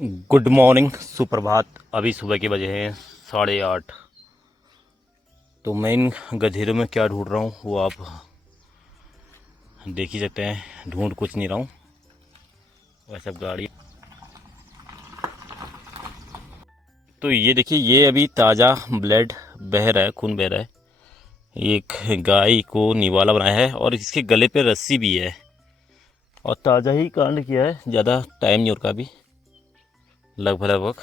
Good morning, सुप्रभात। अभी सुबह के बजे हैं 8:30। तो मैं इन गधेरों में क्या ढूंढ रहा हूँ वो आप देख ही सकते हैं। ढूंढ कुछ नहीं रहा हूँ, वैसे गाड़ी। तो ये देखिए, ये अभी ताज़ा ब्लड बह रहा है, खून बह रहा है। एक गाय को निवाला बनाया है और इसके गले पे रस्सी भी है और ताज़ा ही कांड किया है, ज़्यादा टाइम नहीं और भी लगभग।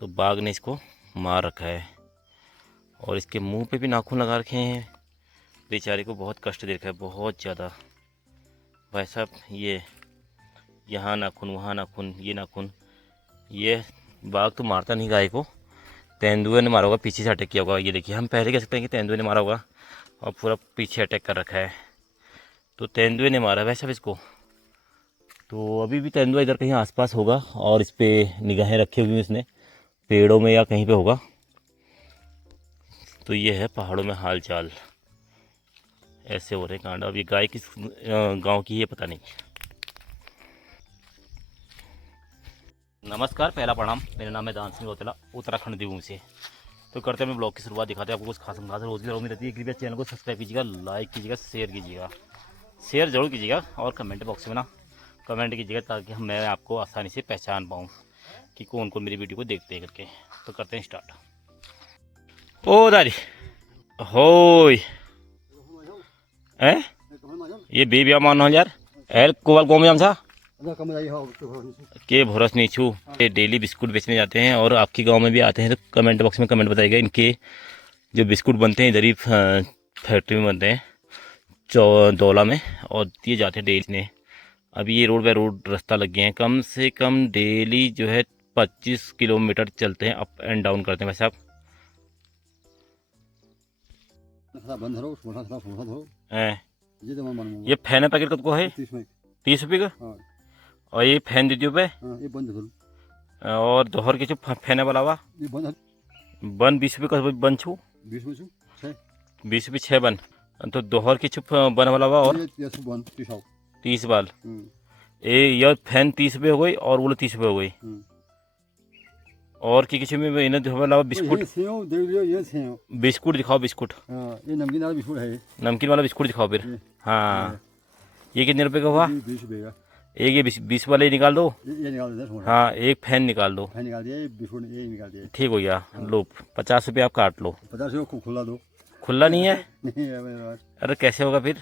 तो बाघ ने इसको मार रखा है और इसके मुंह पे भी नाखून लगा रखे हैं। बेचारे को बहुत कष्ट दे रखा है, बहुत ज़्यादा। भाई साहब, ये यहाँ नाखून, वहाँ नाखून, ये नाखून। ये बाघ तो मारता नहीं गाय को, तेंदुए ने मारा होगा, पीछे से अटैक किया होगा। ये देखिए, हम पहले कह सकते हैं कि तेंदुए ने मारा होगा और पूरा पीछे अटैक कर रखा है। तो तेंदुए ने मारा है भाई साहब इसको। तो अभी भी तेंदुआ इधर कहीं आसपास होगा और इस पर निगाहें रखी हुई हैं इसने, पेड़ों में या कहीं पे होगा। तो ये है पहाड़ों में हाल चाल, ऐसे हो रहे कांड। अब ये गाय किस गांव की है पता नहीं। नमस्कार, पहला प्रणाम। मेरा नाम है दान सिंह रोतेला, उत्तराखंड देवभूमि से। तो करते हैं, मैं ब्लॉग की शुरुआत दिखाते हैं आपको कुछ खास खास रोज़ की उम्मीद रहती है। कृपया चैनल को सब्सक्राइब कीजिएगा, लाइक कीजिएगा, शेयर कीजिएगा। शेयर जरूर कीजिएगा और कमेंट बॉक्स में ना कमेंट कीजिएगा ताकि मैं आपको आसानी से पहचान पाऊँ कि कौन कौन मेरी वीडियो को देखते हैं करके। तो करते हैं स्टार्ट। ओ दादी होय ए ये बेबिया मान यार एल कोवल गोम जामसा के भरोस नहीं छू। ये डेली बिस्कुट बेचने जाते हैं और आपकी गांव में भी आते हैं, तो कमेंट बॉक्स में कमेंट बताइएगा। इनके जो बिस्कुट बनते हैं इधर ही फैक्ट्री में बनते हैं, दौला में, और दिए जाते हैं डेली ने। अभी ये रोड बाय रोड रास्ता लग गए हैं, कम से कम डेली जो है 25 किलोमीटर चलते हैं, अप एंड डाउन करते हैं। वैसे आप ये फैन है पैकेट कब को है? 30 रुपये का। और ये फैन दीजिए पे और दोहर के फैन वाला हुआ बन 20 रुपये का बन छू 20 रुपये 6 बन। तो दोहर की चुप बन वाला हुआ और 30 बाल। ये फैन 30 रुपये हो गई और वो 30 रुपये हो गई। और की किसी में इन्हें अलावा बिस्कुट बिस्कुट दिखाओ। बिस्कुट ये नमकीन वाला बिस्कुट है। नमकीन वाला बिस्कुट दिखाओ फिर। हाँ, ये कितने रुपए का हुआ? 20 रुपये का एक। ये 20 वाले निकाल दो। ये निकाल दो। हाँ, एक फैन निकाल दो। फैन निकाल दिया, बिस्कुट ये निकाल दिया। ठीक हो गया। लो 50 रुपये आप काट लो। 50 रुपये खुला दो। खुला नहीं है? नहीं है मेरे पास। अरे कैसे होगा फिर?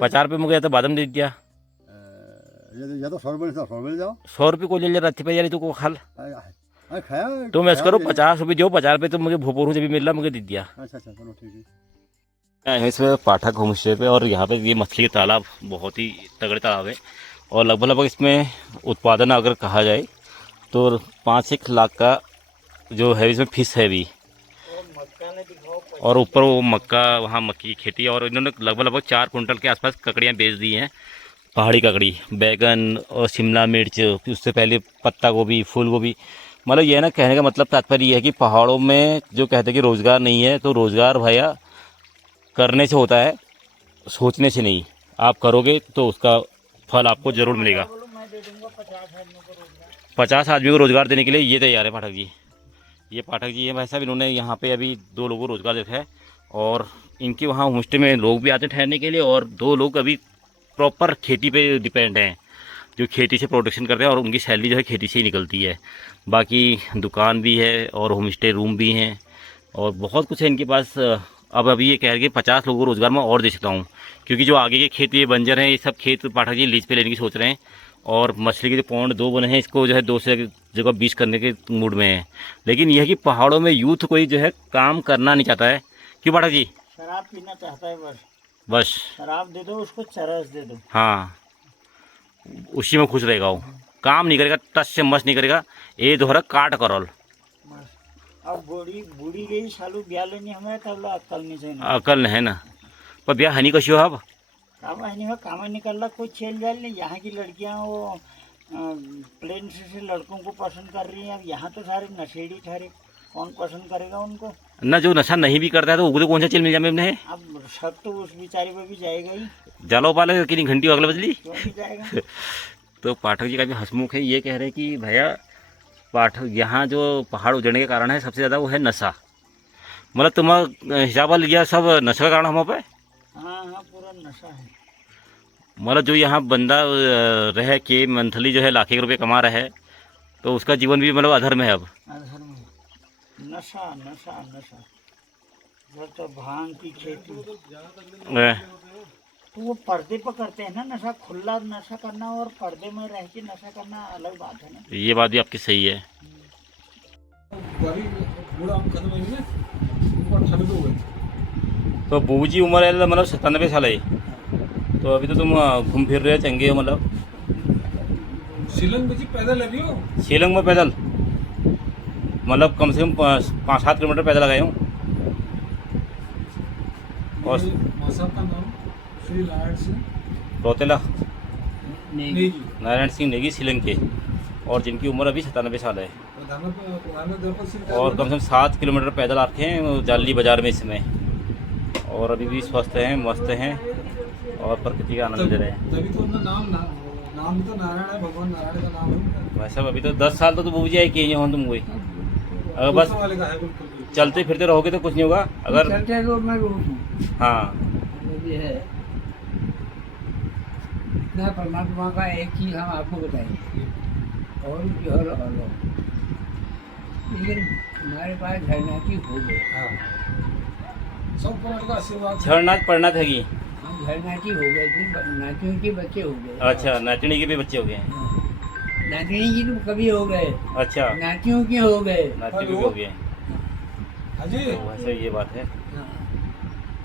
50 रुपये मुझे तो बादम दे दिया। या तो 100 रुपये ले जाओ। 100 रुपये को ले ले रथी पे यार तू को खाल। खाया तो मैं ऐसा करो 50 रुपये जो 50 रुपये तो मुझे भोपोरू से भी मिल रहा, मुझे दे दिया। अच्छा चलो ठीक है। इसमें पाठक होम स्टे पे, और यहाँ पे ये मछली के तालाब बहुत ही तगड़े तालाब है और लगभग इसमें उत्पादन अगर कहा जाए तो 5-1 लाख का जो है इसमें फिश है भी। और ऊपर वो मक्का, वहाँ मक्की की खेती, और इन्होंने लगभग 4 कुंटल के आसपास ककड़ियाँ बेच दी हैं। पहाड़ी ककड़ी, बैगन और शिमला मिर्च, उससे पहले पत्ता गोभी, फूल गोभी। मतलब ये ना, कहने का मतलब तात्पर्य ये है कि पहाड़ों में जो कहते हैं कि रोज़गार नहीं है, तो रोज़गार भैया करने से होता है, सोचने से नहीं। आप करोगे तो उसका फल आपको ज़रूर मिलेगा। 50 आदमी को रोज़गार देने के लिए ये तैयार है पाठक जी। ये पाठक जी हैं भाई साहब, इन्होंने यहाँ पे अभी 2 लोगों को रोज़गार देता है और इनके वहाँ होम स्टे में लोग भी आते हैं ठहरने के लिए, और 2 लोग अभी प्रॉपर खेती पे डिपेंड हैं, जो खेती से प्रोडक्शन करते हैं और उनकी सैलरी जो है खेती से ही निकलती है। बाकी दुकान भी है और होम स्टे रूम भी हैं और बहुत कुछ है इनके पास। अब अभी ये कह रहे हैं कि 50 लोगों को रोज़गार मैं और दे सकता हूँ, क्योंकि जो आगे के खेत ये बंजर हैं, ये सब खेत पाठक जी लीज पे लेने की सोच रहे हैं। और मछली के जो पौंड 2 बने हैं, इसको जो है 2 से जगह 20 करने के मूड में है। लेकिन यह है कि पहाड़ों में यूथ कोई जो है काम करना नहीं चाहता है। क्यों पाठक जी? शराब पीना चाहता है बस शराब दे दो उसको, चरस दे दो। हाँ, उसी में खुश रहेगा वो, काम नहीं करेगा, टच से मस नहीं करेगा। ये दोहरा काट करल। अब बूढ़ी गई सालू ब्याह लेनी हमें तब अक्कल नहीं चाहिए। अकल है ना, पर ब्याह हनी कशी हो अब काम निकल रहा, कोई छेल जाल नहीं। यहाँ की लड़कियाँ वो प्लेन से लड़कों को पसंद कर रही हैं। अब यहाँ तो सारे नशेड़ी ठहरे, कौन पसंद करेगा उनको? ना, जो नशा नहीं भी करता है तो उगले कौन सा चेल मिल जाए है। अब शक तो उस बेचारे पे भी जाएगा ही। जालो पाले कि घंटी अगले बजली। क्यों नहीं जाएगा? तो पाठक जी काफ़ी हंसमुख है, ये कह रहे हैं कि भैया पाठक यहाँ जो पहाड़ उजड़ने के कारण है सबसे ज़्यादा वो है नशा। मतलब तुम हिसाब लिया सब नशा का कारण हम पे। हाँ हाँ, पूरा नशा है। मतलब जो यहाँ बंदा रह के मंथली जो है लाख रुपए कमा रहा है, तो उसका जीवन भी मतलब अधर में है अब। अधर में नशा नशा नशा। जब तो भांग की खेती, तो वो पर्दे पर करते हैं ना नशा। खुला नशा करना और पर्दे में रह के नशा करना अलग बात है ना। ये बात भी आपकी सही है। तो बूबू जी उम्र है मतलब 97 साल है, तो अभी तो तुम घूम फिर रहे हो, चंगे हो मतलब। शिलंग में जी पैदल लगी हो? शिलंग में पैदल मतलब कम से कम 5-7 किलोमीटर पैदल गए हूँ। और मासा का नाम श्री नारायण सिंह रोतेला नेगी, नारायण सिंह नेगी शिलंग के, और जिनकी उम्र अभी 97 साल है। प्रधानाध्यापक सिंह और कम से कम 7 किलोमीटर पैदल आते हैं जाली बाजार में इसमें, और अभी भी स्वस्थ हैं, मस्त हैं और प्रकृति का आनंद ले रहे हैं। तभी तो उनका नाम तो नारायण है, भगवान नारायण का नाम है। भाई साहब अभी तो 10 साल तो बूबू जी आई कि हो तुम कोई, अगर बस वाले का है बिल्कुल। चलते फिरते रहोगे तो कुछ नहीं होगा। अगर चलते रोड में रोड हूँ, हाँ ये है इतना। परमात्मा का एक चीज़ हम आपको बताएंगे, और जो है लेकिन हमारे पास झरनाटी हो गए। हाँ, सब पुराण का आशीर्वाद। झरनाथ पढ़नाथ है कि हम झरनाटी हो गए थे, नातियों के बच्चे हो गए। अच्छा, नाटिनी के भी बच्चे हो गए हैं। नातिनी की तो कभी हो गए, अच्छा, नातियों के हो गए। नाती भी हो गए। हाँ जी, तो वैसे ये बात है।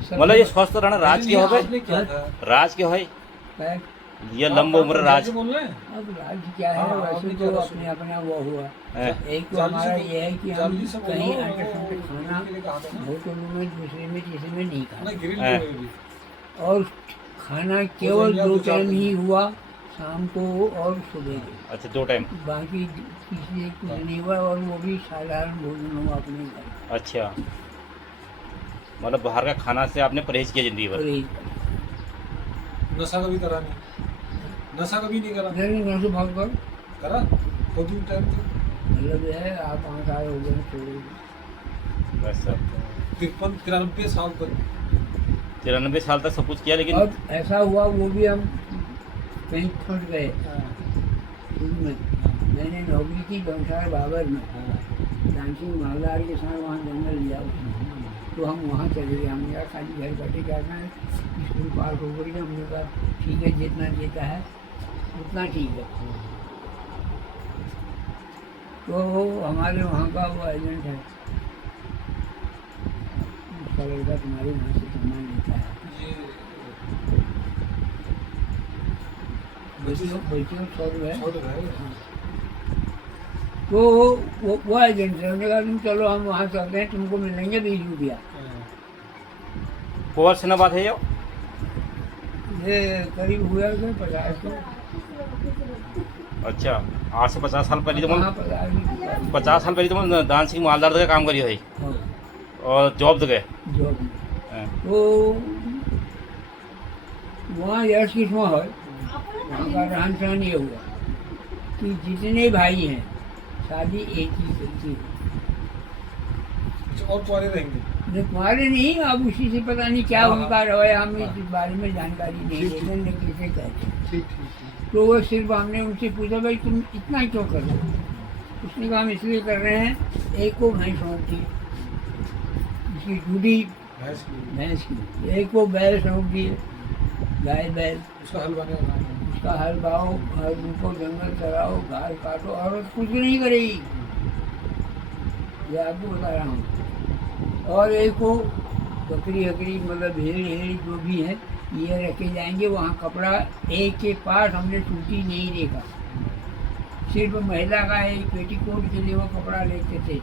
सब मतलब ये स्वस्थ रहना राज के हो आपने गए, क्या था? राज के है है। ये लंबा उम्र राज। बोल रहे हैं? अब राज क्या है, हाँ, वैसे आपने तो क्या अपने अपना वो हुआ। है। एक तो जल्दी हमारा से- ये है कि हम जल्दी से बोलो, कहीं अंडर संडर खाना के लिए कहा था ना? होटलों में दूसरे में तीसरे में नहीं नहीं, खाना, ग्रिल है। पे हुई भी। और खाना केवल या 2 दो चार टाइम दिन। ही हुआ, शाम को और सुबह को। अच्छा, 2 टाइम। बाकी किसी कुछ नहीं हुआ, और वो भी साधारण भोजन हुआ अपने घर। अच्छा, मतलब बाहर का खाना से आपने परहेज किया जिंदगी भर। और यही नशा कभी करा नहीं? नशा कभी नहीं करा? नहीं घर से भाग कर करा तो दिन टाइम तक मतलब है आप 5 साल हो गए छोड़े। बस 53-93 साल तक। 93 साल तक सब कुछ किया, लेकिन अब ऐसा हुआ, वो भी हम कहीं फंस गए हाँ, शुरू में। मैंने नौकरी की गौशाला बाबर में, हाँ, डांसिंग मालदार के साथ वहाँ जंगल लिया उसने। तो हम वहाँ चले गए। हमने कहा खाली घर बैठे क्या करना है, स्कूल पार हो गई। हमने कहा ठीक है, जितना देता है उतना ठीक है। तो हमारे वहाँ का वो एजेंट है, उसका लड़का तुम्हारे वहाँ से सामान लेता है। ये बच्चियों 100 रुपये। छोड़ रहे हैं। तो वो एजेंट है, उन्होंने कहा तुम चलो हम वहाँ चलते हैं, तुमको मिलेंगे 20 रुपया। हाँ, कोवर से ना बात है ये करीब हुआ था 50 को। अच्छा, आज से 50 साल पहले तो वहाँ मैं 50 साल पहले तो मैं डांसिंग मालदार का काम करी है और जॉब गए। जॉब में। तो वहाँ यश किस्म है, वहाँ का रहन सहन ये हुआ कि जितने भाई हैं शादी एक ही करती है। कुछ और कुआरे रहेंगे। नहीं, तुम्हारे नहीं, अब उसी से पता नहीं क्या हाँ, उनका रवैया, हमें इस बारे में जानकारी नहीं है, लेकिन किसे कहते हैं। ठीक ठीक। तो वो सिर्फ हमने उनसे पूछा भाई तुम इतना क्यों कर रहे हो? उसने कहा हम इसलिए कर रहे हैं, एक को भैंस सौंप दी, उसकी जूड़ी भैंस की भैंस की, एक को बैल सौंप दिए, गाय बैल, उसका हल बने वाला है। उसका हल बाओ और उनको जंगल चराओ, घास काटो, औरत कुछ नहीं करेगी, ये आपको बता रहा हूँ। और एक को बकरी हकरी मतलब भेड़ हेड़ जो भी है ये रखे जाएंगे। वहाँ कपड़ा एक के पास हमने सूती नहीं देखा, सिर्फ महिला का एक पेटीकोट के लिए वो कपड़ा लेते थे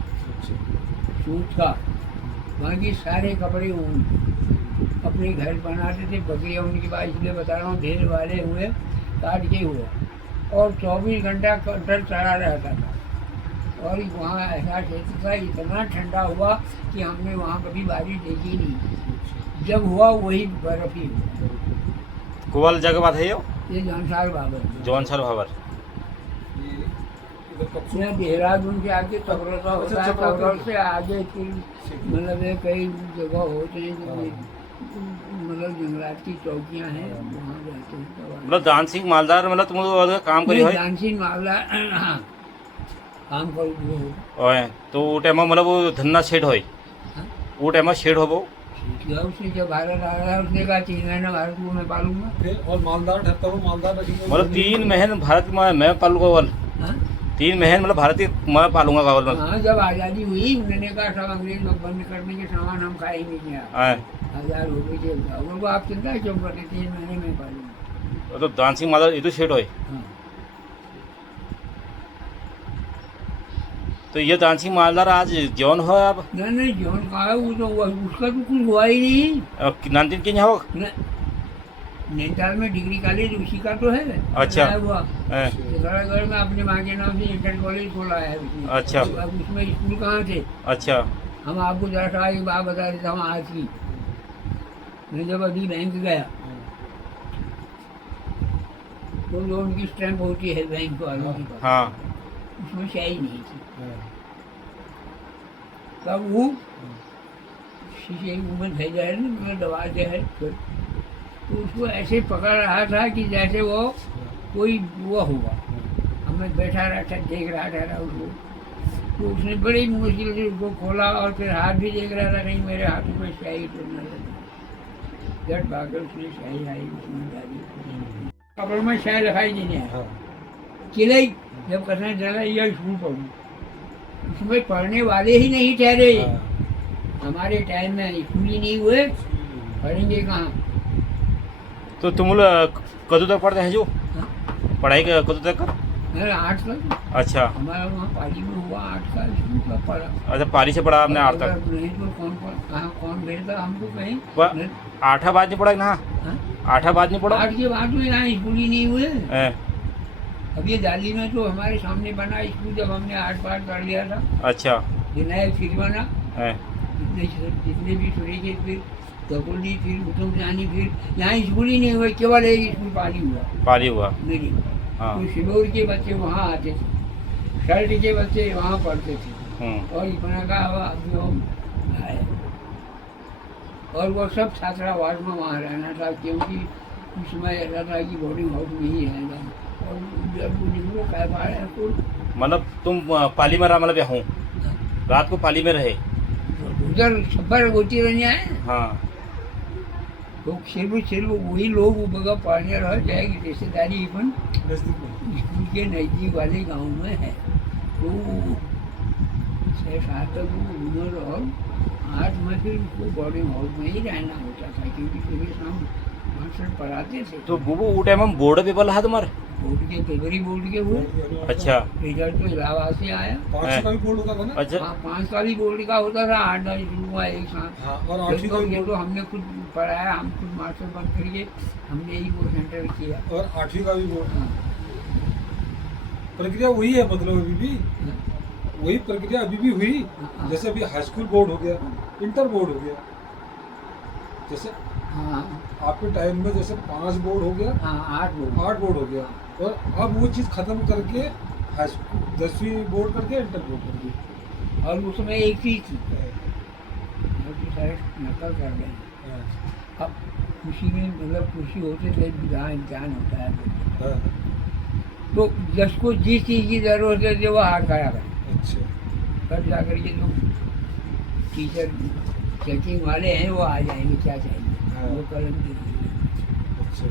सूत का, बाकी सारे कपड़े ऊन अपने घर बनाते थे। बकरियाँ उनके पास इसलिए बता रहा हूँ, ढेर वाले हुए काट के हुए, और 24 घंटा कंट्रोल चढ़ा रहता था। और वहाँ ऐसा क्षेत्र था, इतना ठंडा हुआ कि हमने वहाँ कभी बारिश देखी नहीं, जब हुआ वही बर्फ ही हुआ। कोवल जगह बात है ये जानसार बाबर। जौनसर भावर। इधर कप्सू यहाँ देहरादून से आके चक्रौता होता है, चक्रौती। चक्रौत से आगे फिर मतलब ये कई जगह होते हैं जो मतलब जंगलात की चौकियाँ हैं, वहाँ जाते हैं दवा। मतलब दान सिंह मालदार मतलब तुम लोग काम करी नहीं, है जानसीन मामला हाँ, काम कर ओए तो वो टाइम मतलब वो धन्ना शेड होय वो टाइम शेड हो वो उसने जब भारत आ रहा है उसने कहा 3 महीना भारत को मैं पालूंगा। फिर और मालदार ठहरता वो मालदार रखेंगे मतलब 3 महीने भारत में मैं पालूंगा केवल हाँ? 3 महीने मतलब भारतीय मैं पालूंगा केवल मैं हाँ, जब आज़ादी हुई उन्होंने कहा सब अंग्रेज लोग बंद करने के सामान हम खाएंगे क्या, हाँ, 1000 रुपये के लोगों को आप चिंता क्यों करते, 3 महीने में पालूंगा। तो दान सिंह मालदार ये तो शेड होय हाँ। तो ये दान सिंह मालदार आज जौन हो अब नहीं जौन कहा है वो तो उसका तो कुछ हुआ ही नहीं। नानतीन के यहाँ हो नैनीताल में डिग्री कॉलेज उसी का तो है। अच्छा। बनाया हुआ हाँ, पिथौरागढ़ में अपने माँ के नाम से इंटर कॉलेज खोला है उसने। अच्छा। अब उसमें स्कूल कहाँ थे, अच्छा हम आपको जरा सा एक बात बता देता हूँ आज की। मैं जब अभी बैंक गया तो लोन की स्टैंप होती है बैंक वालों के पास, हाँ उसमें शाही नहीं थी। तब वो शीशे में भेजा है ना, मतलब दबाते है तो उसको ऐसे पकड़ रहा था कि जैसे वो कोई वो होगा। अब मैं बैठा रहा था देख रहा था उसको, तो उसने बड़ी मुश्किल से उसको खोला और फिर हाथ भी देख रहा था कहीं मेरे हाथों में स्याही तो न लगे। जब भाकर उसने स्याही आई उसमें डाली, कपड़ों में स्याही लगाई नहीं है। किले जब कसना चला यह स्कूल पढ़ूँ, उसमें पढ़ने वाले ही नहीं ठहरे। हमारे टाइम में स्कूल ही नहीं हुए, पढ़ेंगे कहाँ। तो तुम लोग कदू तक पढ़ते हैं जो हाँ? पढ़ाई कदू तक कर मेरा 8 तक अच्छा हमारा वहाँ पाली में हुआ, 8 का स्कूल का पढ़ा। अच्छा पारी से पढ़ा आपने 8 तक अगर नहीं तो कौन भेजता हमको कहीं। वह 8 बाद नहीं पढ़ा ना हाँ? 8 बाद नहीं पढ़ा 8 के बाद में यहाँ स्कूल ही नहीं हुए। हैं, अब ये दिल्ली में तो हमारे सामने बना स्कूल, जब हमने 8 पार कर लिया था, अच्छा विनायक फिर बना, हैं, जितने भी सुरेखे फिर ककुली फिर कुतुब जानी, फिर यहाँ स्कूल ही नहीं हुए, केवल एक स्कूल पाली हुआ पारी हुआ मेरी। हाँ तो सिलोर के बच्चे वहाँ आते थे, शर्ट के बच्चे वहाँ पढ़ते थे, और इतना का अभी हम आए। और वो सब छात्रावास में वहाँ रहना था, क्योंकि उस समय ऐसा था कि बोर्डिंग हाउस में ही रहना। और जब वो कह पा रहे हैं तो मतलब तुम पाली में रहा मतलब यहाँ रात को पाली में रहे उधर सफर होती रहने आए। हाँ तो सिर्फ वही लोग वो बगैर पढ़ने रह जाएगी, रिश्तेदारी अपन नजदीक में स्कूल के नज़दीक वाले गांव में है। तो 6-7 तक वो उम्र, और 8 में फिर उसको बोर्डिंग हाउस में ही रहना होता था, क्योंकि सुबह शाम मास्टर पढ़ाते थे। तो बुबू वो टाइम हम बोर्ड पेपर रहा तुम्हारे बोर्ड के पेपर ही बोर्ड के हुए, अच्छा रिजल्ट तो इलाहाबाद से आया। 500 का भी बोर्ड होता था ना। अच्छा हाँ, 5 साल ही बोर्ड का होता था, 8 शुरू हुआ एक साथ। हाँ, और 8वीं का भी ये बोर्ड तो हमने खुद पढ़ाया, हम खुद मास्टर बन करके हमने ही वो सेंटर किया। और 8वीं का भी बोर्ड। हाँ, प्रक्रिया वही है, मतलब अभी भी हाँ, वही प्रक्रिया अभी भी हुई। हाँ। जैसे अभी हाई स्कूल बोर्ड हो गया, इंटर बोर्ड हो गया। जैसे हाँ, आपके टाइम में जैसे 5 बोर्ड हो गया, हाँ, 8 बोर्ड। 8 बोर्ड हो गया, और अब वो चीज़ खत्म करके हाई स्कूल 10वीं बोर्ड करके इंटर बोर्ड कर दी। और उसमें एक चीज थी, जो कि सारे नकल कर रहे हैं। अब खुशी में मतलब खुशी होते थे, जहाँ इम्तिहान होता है तो जिसको जिस चीज़ की ज़रूरत है वो हाथ खड़ा करें, अच्छा तब जा कर के जो टीचर चेकिंग वाले हैं वो आ जाएंगे, क्या चाहिए हाँ। वो कलम दे अच्छा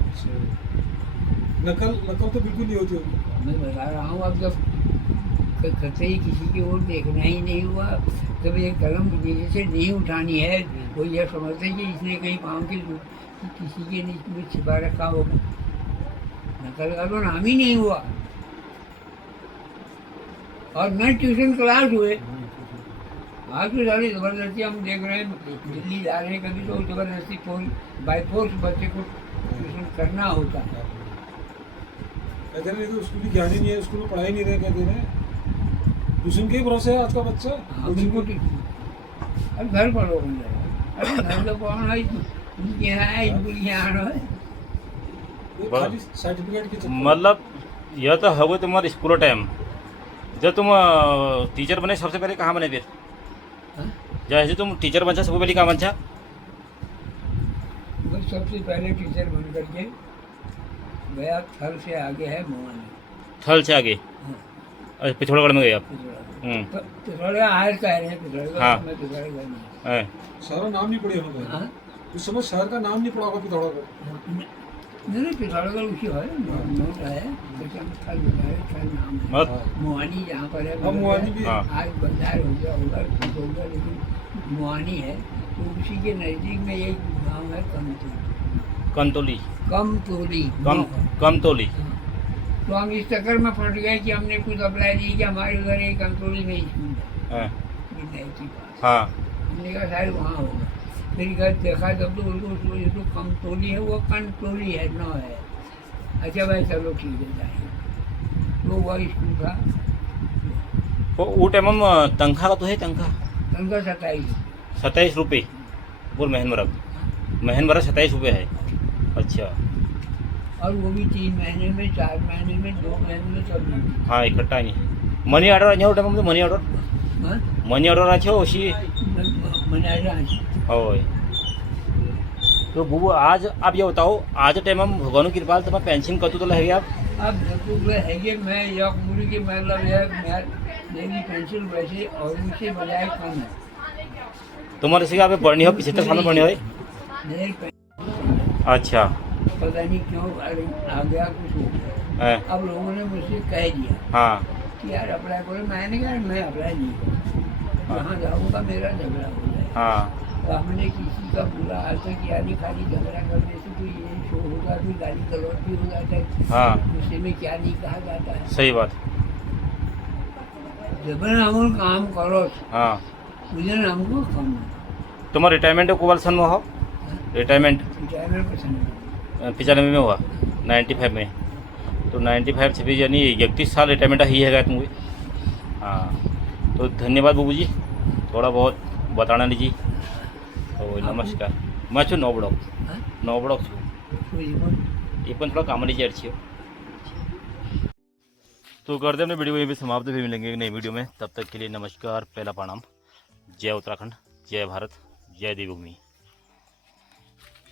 अच्छा। नकल तो बिल्कुल नहीं होती होगी। मैं बता रहा हूँ। अब जब कतई किसी की ओर देखना ही नहीं हुआ, जब ये कलम नीचे से नहीं उठानी है, वो यह समझते हैं कि इसने कहीं पाँव के किसी के नीचे में छिपा रखा होगा। नकल का तो नाम ही नहीं हुआ, और न ट्यूशन क्लास हुए। आज तो सारी ज़बरदस्ती हम देख रहे हैं, दिल्ली जा रहे हैं कभी तो ज़बरदस्ती बाई फोर्स बच्चे को ट्यूशन करना होता है। कहते नहीं तो स्कूल की ज्ञान ही नहीं है, स्कूल में पढ़ाई नहीं रहे, कहते हैं ट्यूशन के ही भरोसे है आज का बच्चा। हाँ, बिल्कुल ठीक। अब घर पर लोग अरे घर तो कौन है, उनके यहाँ है, स्कूल के यहाँ है। ये खाली सर्टिफिकेट के चक्कर में। मतलब यह तो हो गई तुम्हारा स्कूल टाइम। जब तुम टीचर बने सबसे पहले कहाँ बने फिर? हाँ? जैसे तुम टीचर बचा सबसे पहले कहाँ बचा? मैं सबसे पहले टीचर बन करके गया, थल से आगे है मोहानी। थल से आगे? हाँ, अच्छा, पिथौरागढ़ में गए आप? पिथौरागढ़। पिथौरागढ़ आयल कह रहे हैं, पिथौरागढ़ हाँ। मैं पिथौरागढ़ नहीं। हैं। सारा नाम नहीं पढ़े होगा हाँ? उस समय शहर का नाम नहीं पढ़ा होगा पिथौरागढ़। नहीं, पिथौरागढ़ उसी है, नोट है, लेकिन थल है, थल नाम है। मत मोहानी जहाँ पर है, अब मोहानी भी हाँ। आज बाजार हो गया होगा, लेकिन मोहानी है, तो उसी के नज़दीक में एक गांव है कमतोली। कंतोली? कमतोली कमतोली। तो हम इस चक्कर में फंस गए कि हमने कुछ अप्लाई नहीं किया। हमारे उधर एक कमतोली में स्कूल है, हैं। विनय के पास। हाँ। हमने कहा शायद वहाँ होगा। फिर घर देखा तब तो उनको ये तो कमतोली है, वो कंटोली है, न है। अच्छा भाई चलो ठीक है, जाएंगे। तो वह स्कूल था, तो वो टाइम में तनख्वाह का तो है तनख्वाह? तनख्वाह 27। 27 रुपये बोल महीन बरक? महीन बरक 27 रुपये है? अच्छा। और वो भी 3 महीने में, 4 महीने में, 2 महीने में, सब मिलती। हाँ इकट्ठा नहीं। मनी ऑर्डर आज टाइम में मनी ऑर्डर? हाँ? मनी ऑर्डर आज ओशी? मनाया होय। तो बुबू आज आप ये बताओ, आज टाइम में भगवान की कृपा तुम्हारा पेंशन कतु तो लगे आप? अब देखो है कि मैं यक मुड़ी की मतलब है, मेरी पेंशन वैसे और उससे बजाय कम है। तुम्हारे से आप बढ़नी हो, 75 साल में बढ़नी हो? मेरी पेंशन अच्छा। पता नहीं क्यों आ गया, कुछ हो गया। हैं। अब लोगों ने मुझसे कह दिया हाँ। कि यार अप्लाई करो। मैंने कहा मैं अप्लाई नहीं करूँ, जहाँ जाऊँगा मेरा झगड़ा हो जाए। हाँ। तो हमने किसी का बुरा हाल तक किया नहीं, खाली झगड़ा करने से कोई ये शो होगा, कोई गाली गलौज भी हो जाता है। हाँ गुस्से में क्या नहीं कहा जाता है। सही बात। जब हम काम करो हाँ। उधर हमको कम तुम्हारा रिटायरमेंट को सन में हो? रिटायरमेंट रिटायरमेंट पसंद 95 में हुआ? 95 में? तो 95 छब्बीस यानी 31 साल रिटायरमेंट ही है तुम्हें? हाँ। तो धन्यवाद बाबू जी, थोड़ा बहुत बताना लीजिए। तो नमस्कार। मैं छू 9 ब्लॉक छू, ये पण थोड़ा काम लीजिए अच्छी हो। तो कर दे अपने वीडियो यहीं पे समाप्त, फिर मिलेंगे एक नई वीडियो में। तब तक के लिए नमस्कार, पहला प्रणाम। जय उत्तराखंड, जय भारत, जय देवभूमि।